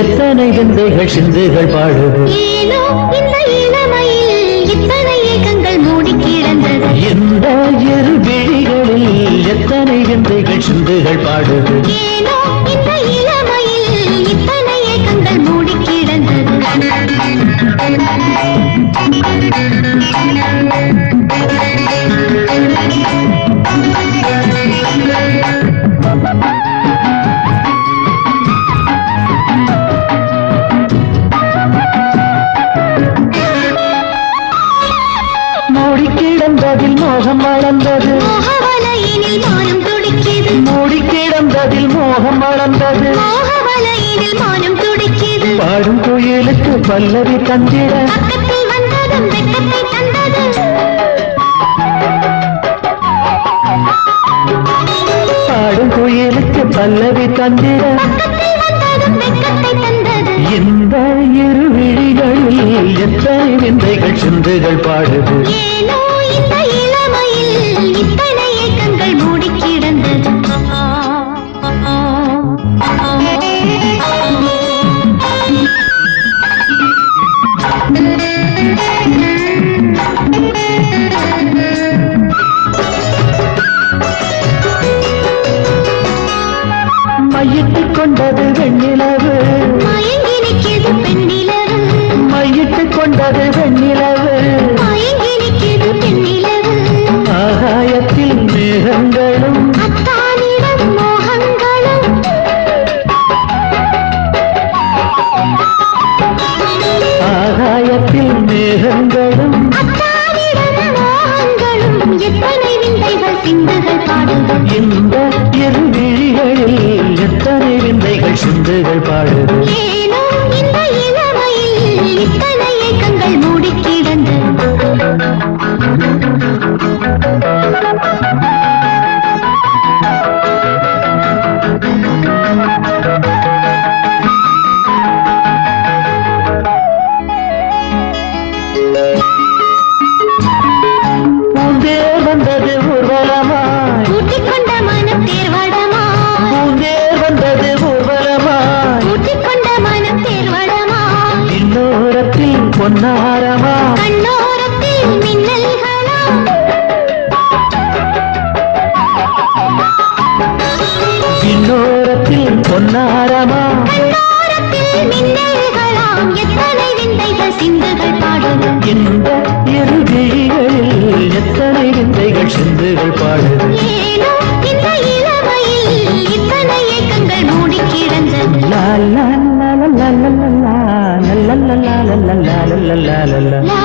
எத்தனை விந்தைகள் சிந்துகள் பாடுது ஏனோ இந்த இளமையில் இத்தனை ஏக்கங்கள் மூடி கிடந்தது இந்த இரு விழிகளில் எத்தனை விந்தைகள் சிந்துகள் பாடுது ஏனோ இந்த இளமையில் இத்தனை ஏக்கங்கள் மூடி கிடந்தது மூடி கிடந்ததில் மோகம் வளர்ந்தது மோகவலையினில் மானம் துடிக்கிது மூடி கிடந்ததில் மோகம் வளர்ந்தது மோகவலையினில் மானம் துடிக்கிது பாடும் கோயிலுக்கு பல்லவி தந்திட பக்கத்தில் வந்ததும் வெட்கத்தை தந்தது பாடும் கோயிலுக்கு பல்லவி தந்திட பக்கத்தில் வந்ததும் வெட்கத்தை தந்தது இந்த இரு விழிகளில் எத்தனை விந்தைகள் சிந்துகள் பாடுது ஏனோ இந்த இளமையில் இத்தனை ஏக்கங்கள் மூடி கிடந்தது மையிட்டுக் கொண்டது வெண்ணிலவு மயங்கி நிற்கிது பெண்ணிலவு மையிட்டுக் கொண்டது வெண்ணிலவு மயங்கி நிற்கிது பெண்ணிலவு ஆகாயத்தில் மேகங்களும் அத்தானிடம் மோகங்களும் ஆகாயத்தில் மேகங்களும் அத்தானிடம் மோகங்களும் எத்தனை விந்தைகள் சிந்துகள் பாடுது இந்த இரு விழிகளில் எத்தனை விந்தைகள் சிந்துகள் பாடுது ஏனோ இந்த இளமையில் இத்தனை ஏக்கங்கள் மூடி கிடந்தது பூந்தேர் வந்தது ஊர்வலமாய் ஊட்டிக்கொண்ட மனம் தேர்வடமாய் பூந்தேர் வந்தது ஊர்வலமாய் ஊட்டிக்கொண்ட மனம் தேர்வடமாய் இன்னோரத்தில் பொன்னாரமா கண்ணோரத்தில் மின்னல்களாம் இன்னோரத்தில் பொன்னாரமா கண்ணோரத்தில் மின்னல்களாம் எத்தனை விந்தைகள் சிந்துகள் பாடுது இந்த இரு விழிகளில் எத்தனை விந்தைகள் சிந்துகள் பாடுது ஏனோ இந்த இளமையில் இத்தனை ஏக்கங்கள் மூடி கிடந்தது லா லா லா லா லா லா லா லா லா லா லா லா லா லா லா லா லா. லா